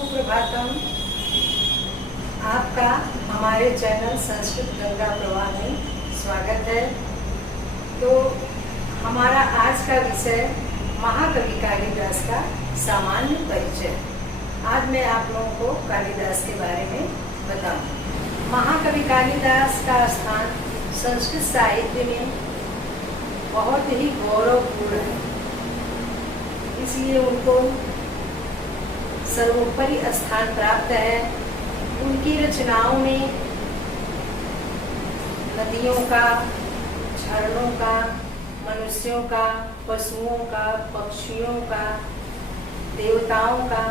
सुप्रभातम। आपका हमारे चैनल संस्कृत गंगा प्रवाह में स्वागत है। तो हमारा आज का विषय महाकवि कालिदास का सामान्य परिचय। आज मैं आप लोगों को कालिदास के बारे में बताऊं। महाकवि कालिदास का स्थान संस्कृत साहित्य में बहुत ही गौरवपूर्ण है, इसलिए उनको सर्वोपरि स्थान प्राप्त है। उनकी रचनाओं में नदियों का, झरनों का, मनुष्यों का, पशुओं का, पक्षियों का, देवताओं का,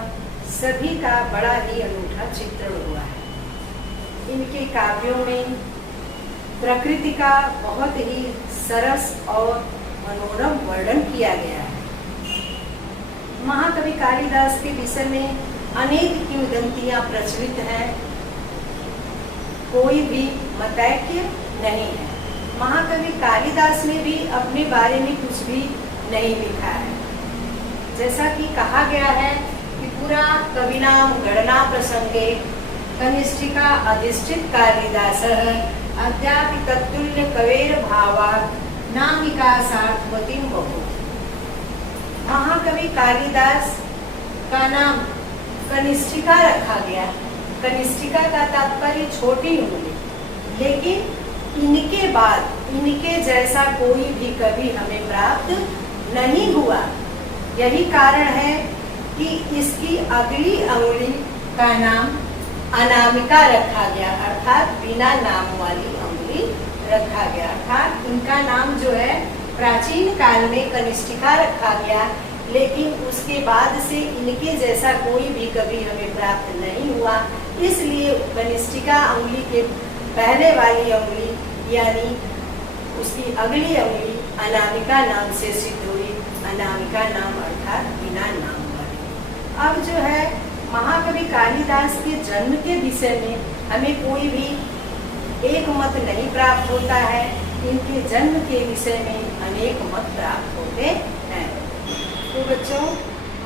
सभी का बड़ा ही अनूठा चित्रण हुआ है। इनके काव्यों में प्रकृति का बहुत ही सरस और मनोरम वर्णन किया गया है। महाकवि कालिदास के विषय में अनेक किंवदंतियां प्रचलित हैं, कोई भी मतैक्य नहीं है। महाकवि कालिदास ने भी अपने बारे में कुछ भी नहीं लिखा है। जैसा कि कहा गया है कि पुरा कविनाम गणना प्रसंगे कनिष्ठिका अधिष्ठित कालिदास अद्यापि तत्तुल्य कवेर भावात् नामिकासार्थवतीं बहु। महाकवि कालिदास का नाम कनिष्ठिका रखा गया। कनिष्ठिका का तात्पर्य छोटी उंगली, लेकिन इनके बाद इनके जैसा कोई भी कवि हमें प्राप्त नहीं हुआ। यही कारण है कि इसकी अगली अंगुली का नाम अनामिका रखा गया, अर्थात बिना नाम वाली अंगुली रखा गया। अर्थात इनका नाम जो है प्राचीन काल में कनिष्ठिका रखा गया, लेकिन उसके बाद से इनके जैसा कोई भी कवि हमें प्राप्त नहीं हुआ। इसलिए कनिष्ठिका अंगुली के पहले वाली अंगुली यानी उसकी अगली अंगुली अनामिका नाम से सिद्ध हुई। अनामिका नाम अर्थात बिना नाम वाली। अब जो है महाकवि कालिदास के जन्म के विषय में हमें कोई भी एक मत नहीं प्राप्त होता है। इनके जन्म के विषय में अनेक मत प्राप्त होते हैं। तो बच्चों,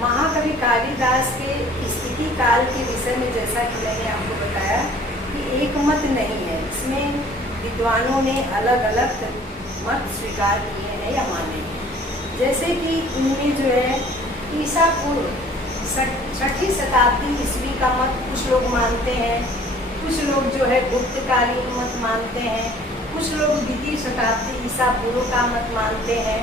महाकवि कालिदास के स्थिति काल के विषय में जैसा कि मैंने आपको बताया कि एक मत नहीं है। इसमें विद्वानों ने अलग अलग मत स्वीकार किए हैं या माने हैं। जैसे कि इनमें जो है ईसा पूर्व 6ठी शताब्दी ईस्वी का मत कुछ लोग मानते हैं, कुछ लोग जो है गुप्तकालीन मत मानते हैं, कुछ लोग 2वीं शताब्दी ईसा पूर्व का मत मानते हैं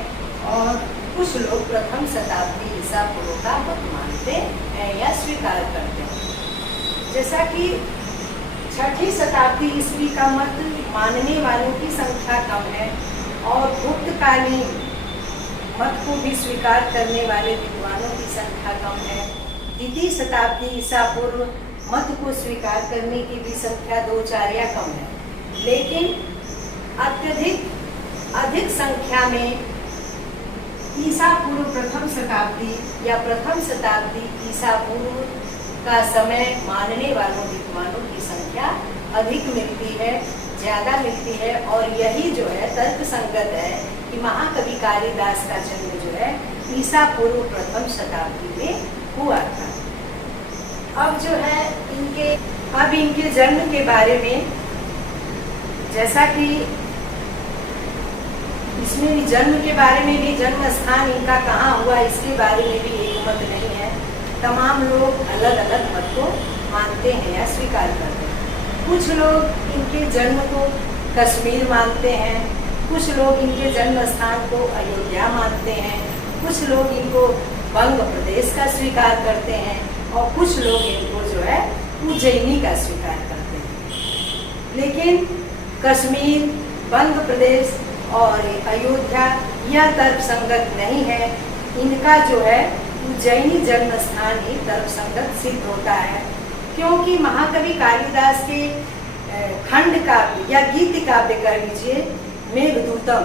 और कुछ लोग 1म शताब्दी ईसा पूर्व का मत मानते हैं या स्वीकार करते हैं। जैसा कि 6ठी शताब्दी ईस्वी का मत मानने वालों की संख्या कम है और गुप्तकालीन मत को भी स्वीकार करने वाले विद्वानों की संख्या कम है। 2वीं शताब्दी ईसा पूर्व मत को स्वीकार करने की भी संख्या 2-4 या कम है, लेकिन अधिक संख्या में ईसा पूर्व 1म शताब्दी या 1म शताब्दी ईसा पूर्व का समय मानने वालों विद्वानों की संख्या अधिक मिलती है, ज्यादा मिलती है। और यही जो है तर्क संगत है कि महाकवि कालिदास का जन्म जो है ईसा पूर्व 1म शताब्दी में हुआ था। अब जो है इनके जन्म के बारे में, जैसा कि इसमें भी जन्म के बारे में भी, जन्म स्थान इनका कहाँ हुआ इसके बारे में भी एक मत नहीं है। तमाम लोग अलग अलग मत को मानते हैं या स्वीकार करते हैं। कुछ लोग इनके जन्म को कश्मीर मानते हैं, कुछ लोग इनके जन्म स्थान को अयोध्या मानते हैं, कुछ लोग इनको बंग प्रदेश का स्वीकार करते हैं और कुछ लोग इनको जो है उज्जैनी का स्वीकार करते हैं। लेकिन कश्मीर, बंग प्रदेश और अयोध्या यह तर्क संगत नहीं है। इनका जो है उज्जैनी जन्म स्थान ही तर्क संगत सिद्ध होता है, क्योंकि महाकवि कालिदास के खंड काव्य या गीत काव्य कर लीजिए मेघदूतम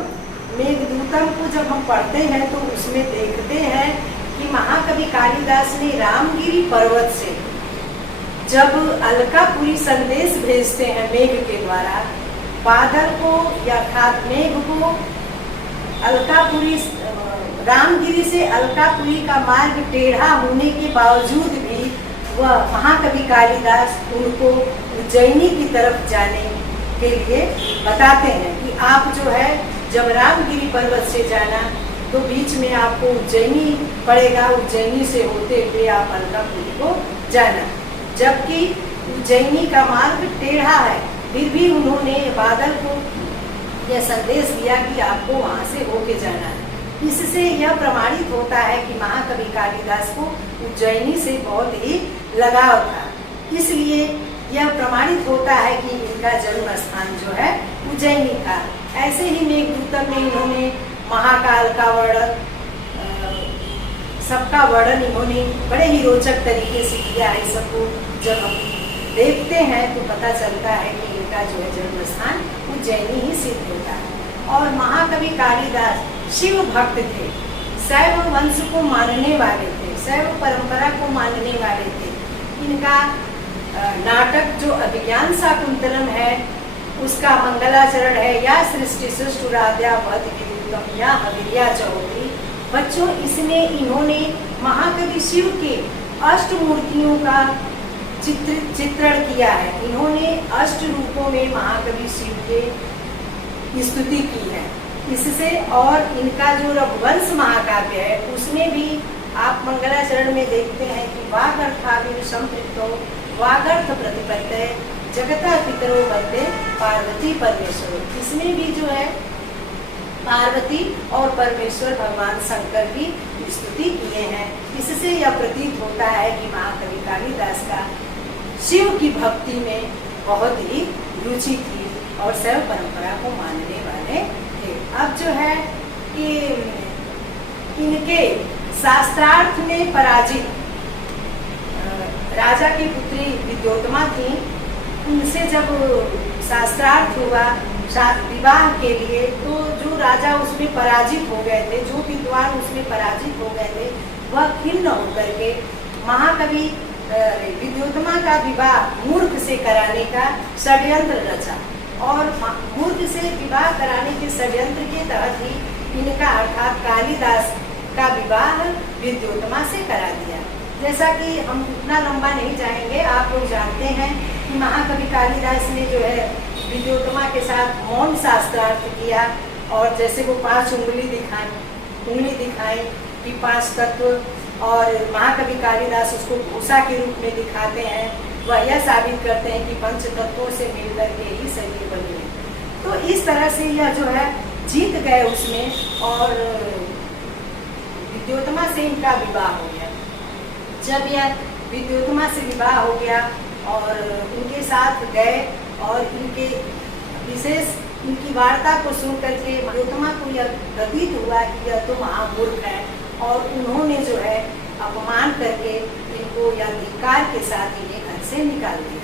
को जब हम पढ़ते हैं तो उसमें देखते हैं कि महाकवि कालिदास ने रामगिरी पर्वत से जब अलकापुरी संदेश भेजते हैं मेघ के द्वारा, बादल को या अर्थात मेघ को अलकापुरी रामगिरी से अलकापुरी का मार्ग टेढ़ा होने के बावजूद भी वह महाकवि कालिदास उनको उज्जैनी की तरफ जाने के लिए बताते हैं कि आप जो है जब रामगिरी पर्वत से जाना तो बीच में आपको उज्जैनी पड़ेगा, उज्जैनी से होते हुए आप अलकापुरी को जाना। जबकि उज्जैनी का मार्ग टेढ़ा है, फिर भी उन्होंने बादल को यह संदेश दिया कि आपको वहाँ से होके जाना है। इससे यह प्रमाणित होता है कि महाकवि कालिदास को उज्जैनी से बहुत ही लगाव था। इसलिए यह प्रमाणित होता है कि इनका जन्म स्थान जो है उज्जैनी था। ऐसे ही मेघदूतम में इन्होंने महाकाल का वर्णन, सबका वर्णन इन्होंने बड़े ही रोचक तरीके से किया है। सबको जब हम देखते हैं तो पता चलता है कि इनका जो है जन्म स्थान उज्जैनी ही सिद्ध होता है। और महाकवि कालिदास शिव भक्त थे, शैव वंश को मानने वाले थे, शैव परंपरा को मानने वाले थे। इनका नाटक जो अभिज्ञान शाकुंतलम है उसका मंगलाचरण है, या सृष्टि सुष्टुराद्या वध विरुद्धम या हविर्या चौधरी। बच्चों, इसमें इन्होंने महाकवि शिव के अष्ट मूर्तियों का चित्रण किया है। इन्होंने अष्ट रूपों में महाकवि शिव के स्तुति की है। इससे और इनका जो रघुवंश महाकाव्य है उसमें भी आप मंगलाचरण में देखते हैं कि वागर्थाविर संपृक्तो वागर्थ प्रतिपत्तये जगता पितरो वंदे पार्वती परमेश्वर। इसमें भी जो है पार्वती और परमेश्वर भगवान शंकर की स्तुति किए हैं। इससे यह प्रतीत होता है कि महाकवि कालिदास का शिव की भक्ति में बहुत ही रुचि थी और शैव परंपरा को मानने वाले थे। अब जो है कि इनके शास्त्रार्थ में पराजित राजा की पुत्री विद्योतमा थी। उनसे जब शास्त्रार्थ हुआ विवाह के लिए, तो जो राजा उसमें पराजित हो गए थे, जो विद्वान उसमें पराजित हो गए थे, वह खिन्न होकर के महाकवि विद्योतमा का विवाह मूर्ख से कराने का षड्यंत्र रचा। और मूर्ख से विवाह कराने के षड्यंत्र के तहत ही इनका अर्थात कालिदास का विवाह विद्योतमा से करा दिया। जैसा कि हम उतना लंबा नहीं जाएंगे, आप लोग जानते हैं कि महाकवि कालिदास ने जो है विद्योतमा के साथ मौन शास्त्रार्थ किया। और जैसे वो 5 उंगली दिखाई कि 5 तत्व, और महाकवि कालिदास उसको भूषा के रूप में दिखाते हैं। वह यह साबित करते हैं कि पंच तत्वों से मिलकर के ही शरीर बनी है। तो इस तरह से यह जो है जीत गए उसमें, और विद्योतमा से इनका विवाह हो गया। जब यह विद्योतमा से विवाह हो गया और उनके साथ गए, और इनके विशेष इनकी वार्ता को सुन करके विद्योतमा को यह प्रतीत हुआ कि यह तो महामूर्ख है, और उन्होंने जो है अपमान करके इनको या धिक्कार के साथ इन्हें घर से निकाल दिया।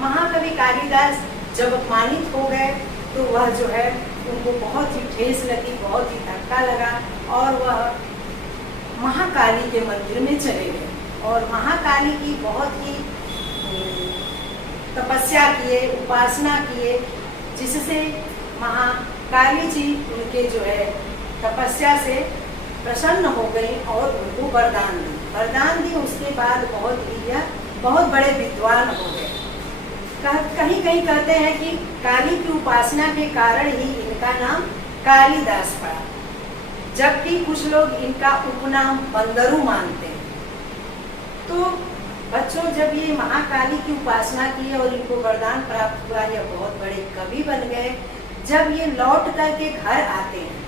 महाकवि कालिदास जब अपमानित हो गए तो वह जो है उनको बहुत ही ठेस लगी, बहुत ही धक्का लगा, और वह महाकाली के मंदिर में चले गए और महाकाली की बहुत ही तपस्या किए, उपासना किए, जिससे महाकाली जी उनके जो है तपस्या से प्रसन्न हो गई और उनको वरदान दी। उसके बाद बहुत बड़े विद्वान हो गए। कहीं कहीं कहते हैं कि काली की उपासना के कारण ही इनका नाम कालिदास पड़ा, जबकि कुछ लोग इनका उपनाम बंदरू मानते हैं। तो बच्चों, जब ये महाकाली की उपासना की और इनको वरदान प्राप्त हुआ, यह बहुत बड़े कवि बन गए। जब ये लौट करके घर आते हैं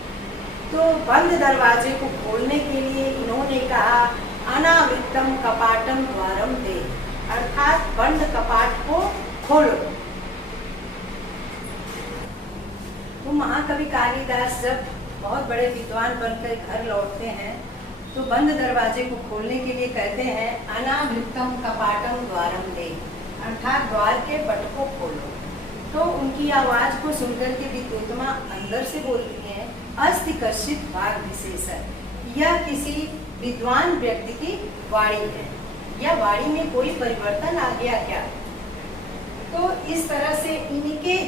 तो बंद दरवाजे को खोलने के लिए इन्होंने कहा अनावृतम कपाटम द्वारम दे, अर्थात बंद कपाट को खोलो। तो महाकवि कालिदास जब बहुत बड़े विद्वान बनकर घर लौटते हैं तो बंद दरवाजे को खोलने के लिए कहते हैं अनावृतम कपाटम द्वारम दे, अर्थात द्वार के पट को खोलो। तो उनकी आवाज को सुनकर के विद्योतमा अंदर से बोलती है अस्ति कश्चित वाग विशेषण, यह किसी विद्वान व्यक्ति की वाणी है, या वाणी में कोई परिवर्तन आ गया क्या। तो इस तरह से इनके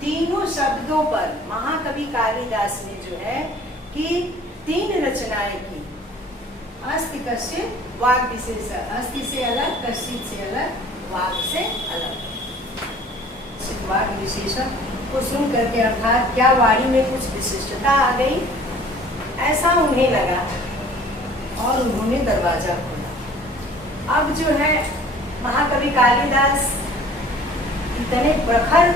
तीनों शब्दों पर महाकवि कालिदास ने जो है कि 3 रचनाएं की। अस्ति कश्चित वाग विशेष, अस्ति से अलग, कश्चित से अलग, वाग से अलग। वाग विशेषण को सुन करके अर्थात क्या वाणी में कुछ विशिष्टता आ गई, ऐसा उन्हें लगा और उन्होंने दरवाजा खोला। अब जो है महाकवि कालिदास इतने प्रखर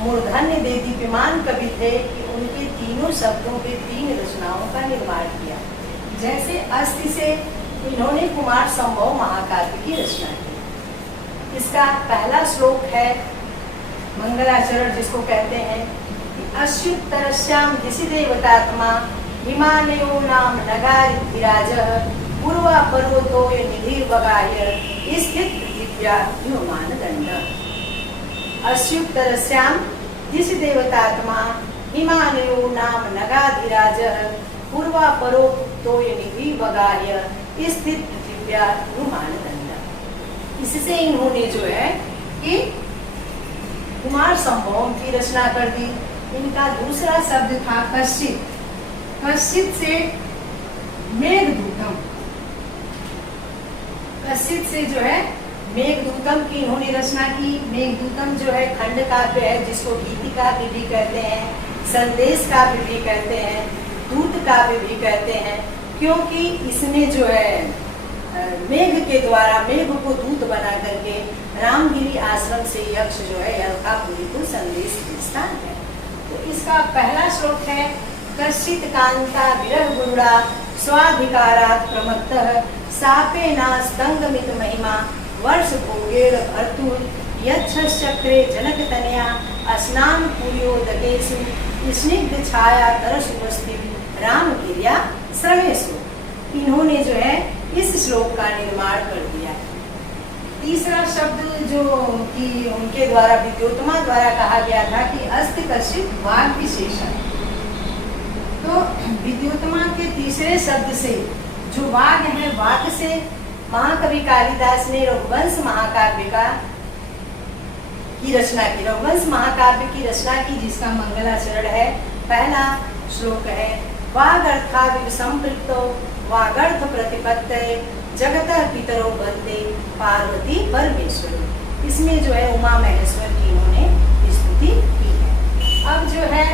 मूर्धन्य दीप्यमान कवि थे कि उनके तीनों शब्दों के 3 रचनाओं का निर्माण किया। जैसे अस्ति से इन्होंने कुमार संभव महाकाव्य की रचना की। इसका पहला श्लोक है मंगलाचरण, जिसको कहते हैं कि अश्युत्तरस्याम दिशि देवतात्मा हिमालयो नाम नगारिराजः पूर्वा पर्वतो निधिर्वगाह्य स्थित पृथिव्या मानदंड। अश्युत्तरस्याम दिशि देवतात्मा हिमालयो नाम नगाधिराजः पूर्वा पर्वतो निधिर्वगाह्य स्थित पृथिव्या मानदंड। इससे इन्होंने जो है कि कुमार संभव की रचना कर दी। इनका दूसरा शब्द था कश्चित, कश्चित से मेघदूतम, कश्चित से जो है मेघदूतम की इन्होंने रचना की। मेघदूतम जो है खंड काव्य है, जिसको गीति काव्य भी कहते हैं, संदेश काव्य भी कहते हैं, दूत काव्य भी कहते हैं, क्योंकि इसमें जो है मेघ के द्वारा मेघ को दूत बना करके रामगिरी आश्रम से यक्ष जो है अलकापुरी को संदेश भेजता है। तो इसका पहला श्लोक है कश्चित कांता विरह गुरुड़ा स्वाधिकारात् प्रमत्तः सापे नास्तंगमित महिमा वर्ष भोगेर भर्तुर यक्षचक्रे जनक तनया स्नान पुर्योदकेषु स्निग्ध छाया तरसुवस्ति रामगिरिया श्रमेषु। इन्होंने जो है इस श्लोक का निर्माण कर दिया। तीसरा शब्द जो कि उनके द्वारा विद्योत्तमा द्वारा कहा गया था कि अस्ति कश्चित वाग विशेषण। तो विद्योत्तमा के तीसरे शब्द से जो वाग है, वाग से महाकवि कालिदास ने रघुवंश महाकाव्य की रचना की। रघुवंश महाकाव्य की रचना की, जिसका मंगलाचरण है। पहला श्लोक है वागर्थाविव संपृक्तो वागर्थ प्रतिपत्तये जगतः पितरो वंदे पार्वती परमेश्वर। इसमें जो है उमा महेश्वर की इन्होंने स्तुति की है। अब जो है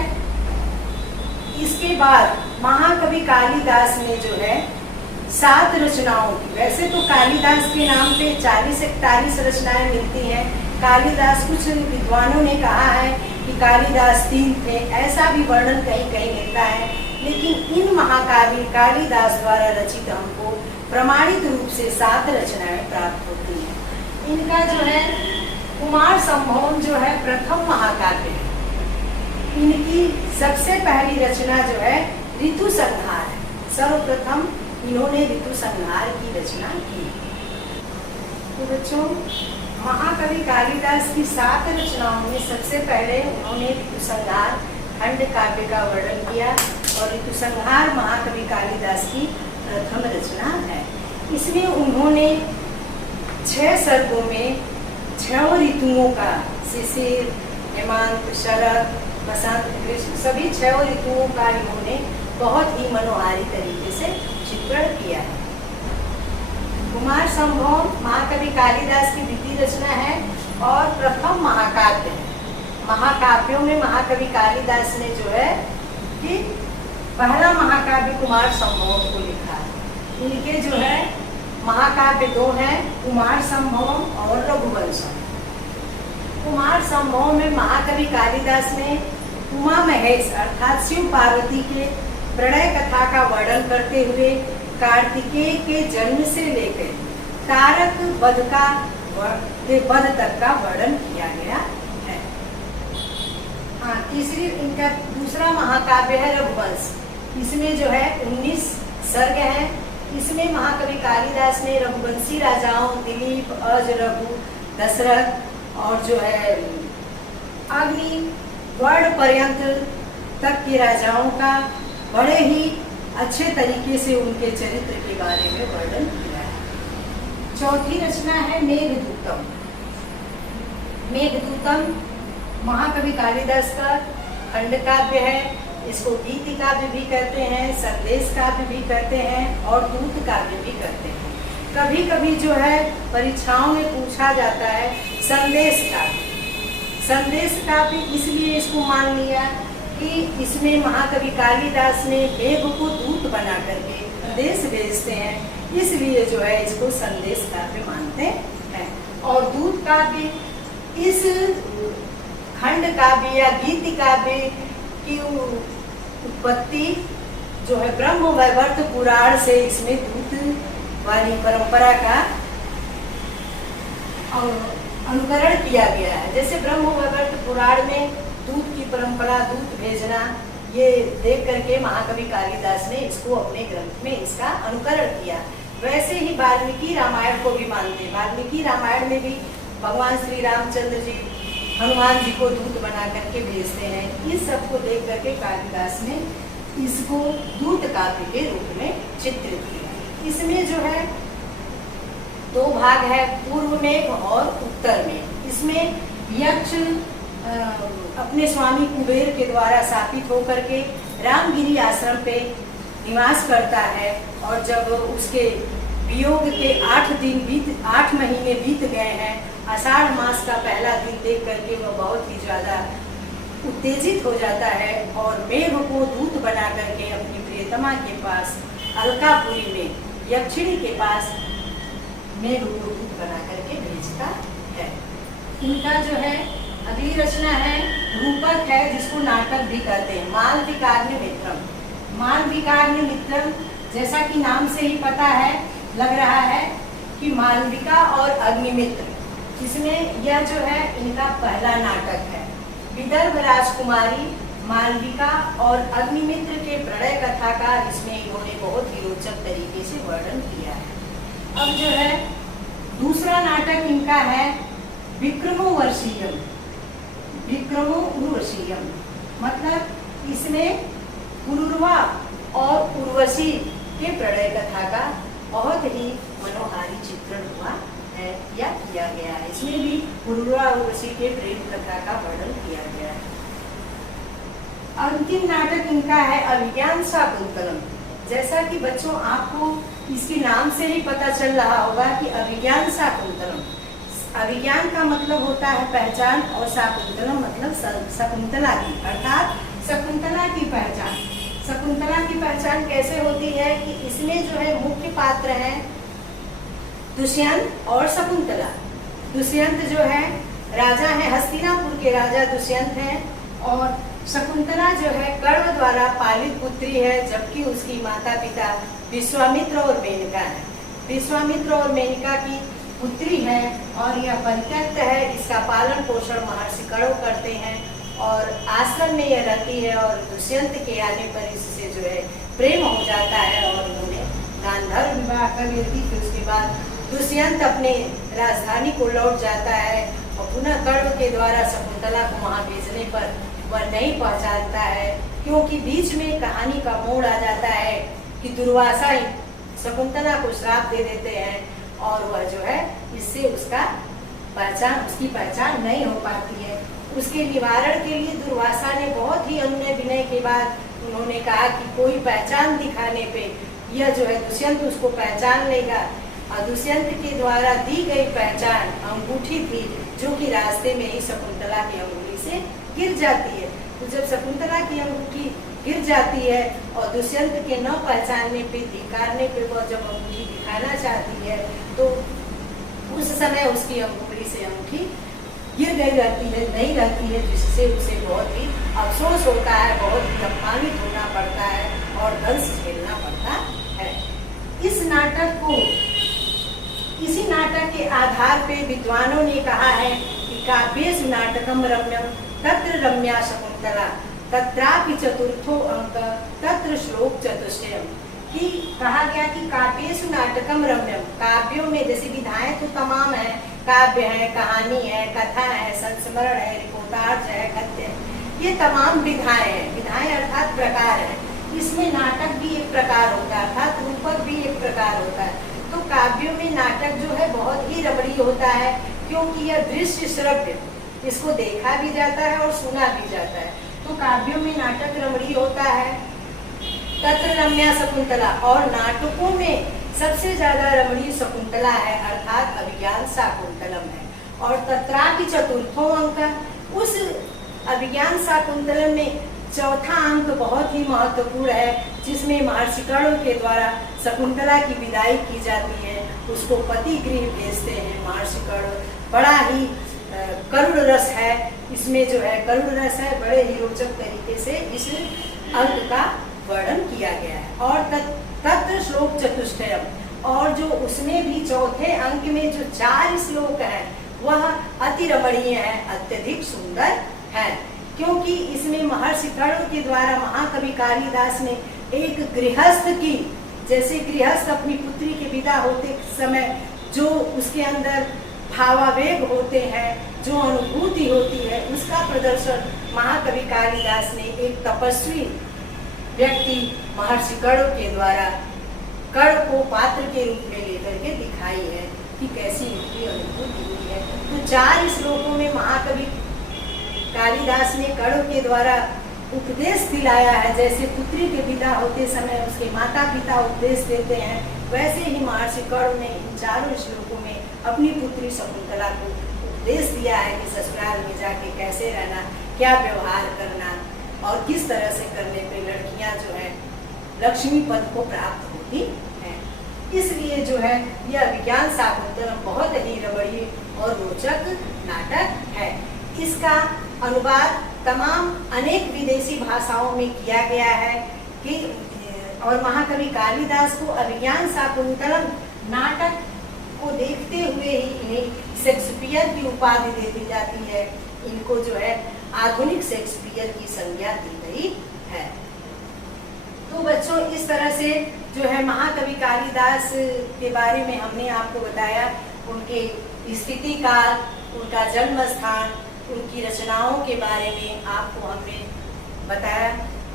इसके बाद महाकवि कालिदास ने जो है 7 रचनाओं की, वैसे तो कालिदास के नाम पे 40-41 रचनाएं मिलती हैं। कालिदास, कुछ विद्वानों ने कहा है कि कालिदास 3 थे, ऐसा भी वर्णन कहीं कहीं मिलता है। लेकिन इन महाकाव्य कालिदास द्वारा रचित हमको प्रमाणित रूप से 7 रचनाएं प्राप्त होती हैं। इनका जो है कुमार संभव जो है प्रथम महाकाव्य है। इनकी सबसे पहली रचना जो है ऋतु संहार है। सर्वप्रथम इन्होंने ऋतु संहार की रचना की। तो बच्चों, महाकवि कालिदास की 7 रचनाओं में सबसे पहले उन्होंने ऋतु संहार खंड काव्य का वर्णन किया, और ऋतु संहार महाकवि कालिदास की प्रथम रचना है। इसमें उन्होंने 6 सर्गों में 6 ऋतुओं का, शिशिर, हेमंत, शरद, बसंत, ग्रीष्म, सभी 6 ऋतुओं का इन्होंने बहुत ही मनोहारी तरीके से चित्रण किया है। कुमार संभव महाकवि कालिदास की द्वितीय रचना है और प्रथम महाकाव्य है। महाकाव्यों में महाकवि कालिदास ने जो है कि पहला महाकाव्य कुमार संभव को लिखा है। इनके जो है महाकाव्य 2 हैं, कुमार संभव और रघुवंशम। कुमार संभव में महाकवि कालिदास ने उमा महेश अर्थात शिव पार्वती के प्रणय कथा का वर्णन करते हुए कार्तिकेय के जन्म से लेकर तारक वध तक का वर्णन किया गया है। हाँ, तीसरी इनका दूसरा महाकाव्य है रघुवंश। इसमें जो है 19 सर्ग हैं। इसमें महाकवि कालिदास ने रघुवंशी राजाओं दिलीप, अज, रघु, दशरथ और जो है अग्नि वर्ण पर्यंत तक के राजाओं का बड़े ही अच्छे तरीके से उनके चरित्र के बारे में वर्णन किया है। चौथी रचना है मेघदूतम। मेघदूतम महाकवि कालिदास का खंड काव्य है। इसको गीति काव्य भी कहते हैं, संदेश काव्य भी कहते हैं और दूत काव्य भी कहते हैं। कभी कभी जो है परीक्षाओं में पूछा जाता है संदेश काव्य। संदेश काव्य इसलिए इसको मान लिया कि इसमें महाकवि कालिदास ने मेघ को दूत बना करके संदेश भेजते हैं, इसलिए जो है इसको संदेश काव्य मानते हैं। और दूत काव्य इस खंड काव्य या गीति काव्य की उत्पत्ति जो है ब्रह्म वैवर्त पुराण से इसमें दूत वाली परंपरा का अनुकरण किया गया है। जैसे ब्रह्म वैवर्त पुराण में दूत की परंपरा, दूत भेजना, ये देख करके महाकवि कालिदास ने इसको अपने ग्रंथ में इसका अनुकरण किया। वैसे ही वाल्मीकि रामायण को भी मानते हैं। वाल्मीकि रामायण में भी भगवान श्री रामचंद्र जी हनुमान जी को दूत बना करके भेजते हैं। इस सब को देख करके कालिदास ने इसको दूत काव्य के रूप में चित्रित किया। इसमें जो है दो भाग है, पूर्व में और उत्तर में। इसमें यक्ष अपने स्वामी कुबेर के द्वारा शापित होकर के रामगिरी आश्रम पे निवास करता है, और जब उसके वियोग के 8 महीने बीत गए हैं, आषाढ़ मास का पहला दिन देख करके वह बहुत ही ज्यादा उत्तेजित हो जाता है और मेघ को दूत बना करके अपनी प्रियतमा के पास अलकापुरी में यक्षिणी के पास मेघ को दूत बना करके भेजता है। इनका जो है अगली रचना है रूपक है, जिसको नाटक भी कहते हैं, मालविकाग्नि मित्रम। मालविकाग्नि मित्रम जैसा कि नाम से ही पता है, लग रहा है कि मालविका और अग्निमित्र, इसमें यह जो है इनका पहला नाटक है। विदर्भ राजकुमारी मालविका और अग्निमित्र के प्रणय कथा का इसमें इन्होंने बहुत ही रोचक तरीके से वर्णन किया है। अब जो है दूसरा नाटक इनका है विक्रमो वर्षीयम। विक्रमो उर्वशीयम मतलब इसमें पुरुरवा और उर्वशी के प्रणय कथा का बहुत ही मनोहारी चित्रण हुआ है या किया गया है। इसमें भी पुरुरवा उर्वशी के प्रेम कथा का वर्णन किया गया है। अंतिम नाटक इनका है अभिज्ञान शाकुंतलम। जैसा कि बच्चों आपको इसके नाम से ही पता चल रहा होगा कि अभिज्ञान शाकुंतलम, अभिज्ञान का मतलब होता है पहचान और शाकुंतलम मतलब शकुंतला की, अर्थात शकुंतला की पहचान। शकुंतला की पहचान कैसे होती है कि इसमें जो है मुख्य पात्र हैं दुष्यंत और शकुंतला। दुष्यंत जो है राजा है, हस्तिनापुर के राजा दुष्यंत हैं, और शकुंतला जो है कर्ण द्वारा पालित पुत्री है, जबकि उसकी माता पिता विश्वामित्र और मेनका है। विश्वामित्र और मेनका की पुत्री है और यह परित्यक्त है। इसका पालन पोषण महर्षि कण्व करते हैं और आश्रम में यह रहती है, और दुष्यंत के आने पर इससे जो है प्रेम हो जाता है और उन्होंने गांधर्व विवाह कर लेती। फिर उसके बाद दुष्यंत अपने राजधानी को लौट जाता है और पुनः कण्व के द्वारा शकुंतला को वहां भेजने पर वह नहीं पहचानता है, क्योंकि बीच में कहानी का मोड़ आ जाता है कि दुर्वासा शकुंतला को श्राप दे देते हैं और वह जो है इससे उसकी पहचान नहीं हो पाती है। उसके निवारण के लिए दुर्वासा ने बहुत ही अनुनय विनय के बाद उन्होंने कहा कि कोई पहचान दिखाने पे यह जो है दुष्यंत उसको पहचान लेगा, और दुष्यंत के द्वारा दी गई पहचान अंगूठी थी, जो कि रास्ते में ही शकुंतला की अंगुली से गिर जाती है। तो जब शकुंतला की अंगूठी गिर जाती है और दुष्यंत के न पहचानने पे, धिक्कारने पे वह जब अंगूठी दिखाना चाहती है, तो उस समय उसकी अंगुली से अंगूठी गिर गई रहती है, नहीं रहती है, जिससे उसे बहुत ही अफसोस होता है, बहुत ही अपमानित होना पड़ता है और दंश झेलना पड़ता है। इसी नाटक के आधार पे विद्वानों ने कहा है कि काव्येषु नाटकम रम्यम तत्र रम्या शकुंतला तत्रापि चतुर्थो अंक तत्र श्लोक चतुष्टयम। कि कहा गया कि काव्येषु नाटकम रम्यम, काव्यों में जैसे विधाएं तो तमाम है, काव्य है, कहानी है, कथा है, संस्मरण है, रिपोर्टाज है, गद्य है, ये तमाम विधाएं हैं। विधाएं अर्थात प्रकार है। इसमें नाटक भी एक प्रकार होता है, अर्थात रूपक भी एक प्रकार होता है। तो काव्यों में नाटक जो है बहुत ही रमणीय होता है, क्योंकि यह दृश्य श्रव्य, इसको देखा भी जाता है और सुना भी जाता है। तो तो काव्यों में नाटक रमणीय होता है, तत्र रम्या शकुंतला, और नाटकों में सबसे ज्यादा रमणीय शकुंतला है, अर्थात अभिज्ञान शाकुंतलम है। और तत्रापि चतुर्थो अंक, उस अभिज्ञान शाकुंतलम में चौथा अंक बहुत ही महत्वपूर्ण है, जिसमें महर्षि कर्ण के द्वारा शकुंतला की विदाई की जाती है, उसको पति गृह भेजते हैं महर्षि कर्ण। बड़ा ही करुण रस है इसमें, जो है करुण रस है, बड़े ही रोचक तरीके से इस अंक का वर्णन किया गया है। और तत्र श्लोक चतुष्टयम, और जो उसमें भी चौथे अंक में जो 4 श्लोक है वह अति रमणीय है, अत्यधिक सुंदर है, क्योंकि इसमें महर्षि कर्ण के द्वारा महाकवि कालिदास ने एक गृहस्थ की, जैसे गृहस्थ अपनी पुत्री के विदा होते समय जो उसके अंदर भावावेग होते हैं, जो अनुभूति होती है, उसका प्रदर्शन महाकवि कालिदास ने एक तपस्वी व्यक्ति महर्षि कर्ण के द्वारा कर्ण को पात्र के रूप में लेकर के दिखाई है कि कैसी उनकी अनुभूति हुई है। तो 4 श्लोकों में महाकवि कालिदास ने कर्ण के द्वारा उपदेश दिलाया है, जैसे पुत्री के विदा होते समय उसके माता पिता उपदेश देते हैं, वैसे ही महर्षि कर्ण ने इन 4 श्लोकों में अपनी पुत्री शकुंतला को उपदेश दिया है कि ससुराल में जाके कैसे रहना, क्या व्यवहार करना, और किस तरह से करने पे लड़कियां जो है लक्ष्मी पद को प्राप्त होती हैं। इसलिए जो है यह विज्ञान शाकुंतलम बहुत ही रमणीय और रोचक नाटक है। इसका अनुवाद तमाम अनेक विदेशी भाषाओं में किया गया है कि, और महाकवि कालिदास को अभिज्ञान शाकुंतलम नाटक को देखते हुए ही इन्हें शेक्सपियर की उपाधि दे दी जाती है। इनको जो है आधुनिक शेक्सपियर की संज्ञा दी गई है। तो बच्चों, इस तरह से जो है महाकवि कालिदास के बारे में हमने आपको बताया, उनके स्थिति काल, उनका जन्म स्थान, उनकी रचनाओं के बारे में आपको हमने बताया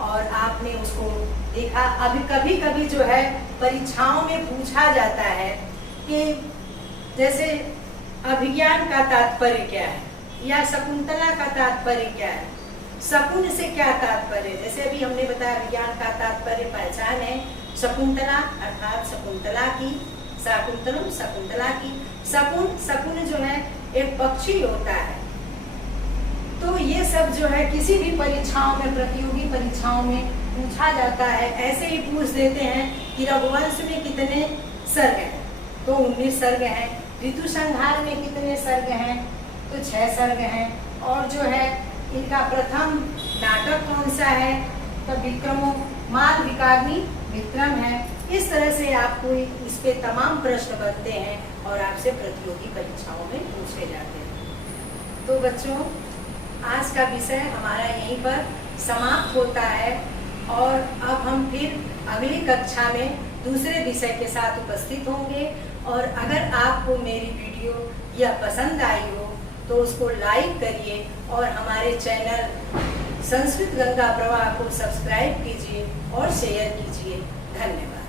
और आपने उसको देखा। अभी कभी कभी जो है परीक्षाओं में पूछा जाता है कि जैसे अभिज्ञान का तात्पर्य क्या है या शकुंतला का तात्पर्य क्या है, शकुन से क्या तात्पर्य है। जैसे अभी हमने बताया विज्ञान का तात्पर्य पहचान है, शकुंतला अर्थात शकुंतला की, शाकुंतलम शकुंतला की, शकुन, शकुन जो है एक पक्षी होता है। तो ये सब जो है किसी भी परीक्षाओं में, प्रतियोगी परीक्षाओं में पूछा जाता है। ऐसे ही पूछ देते हैं कि रघुवंश में कितने सर्ग हैं, तो 19 सर्ग हैं। ऋतु संहार में कितने सर्ग हैं, तो 6 सर्ग हैं। और जो है इनका प्रथम नाटक कौन सा है, तो विक्रमो मालविकाग्नि विक्रम है। इस तरह से आपको इस पे तमाम प्रश्न बनते हैं और आपसे प्रतियोगी परीक्षाओं में पूछे जाते हैं। तो बच्चों, आज का विषय हमारा यहीं पर समाप्त होता है और अब हम फिर अगली कक्षा में दूसरे विषय के साथ उपस्थित होंगे। और अगर आपको मेरी वीडियो यह पसंद आई हो तो उसको लाइक करिए और हमारे चैनल संस्कृत गंगा प्रवाह को सब्सक्राइब कीजिए और शेयर कीजिए। धन्यवाद।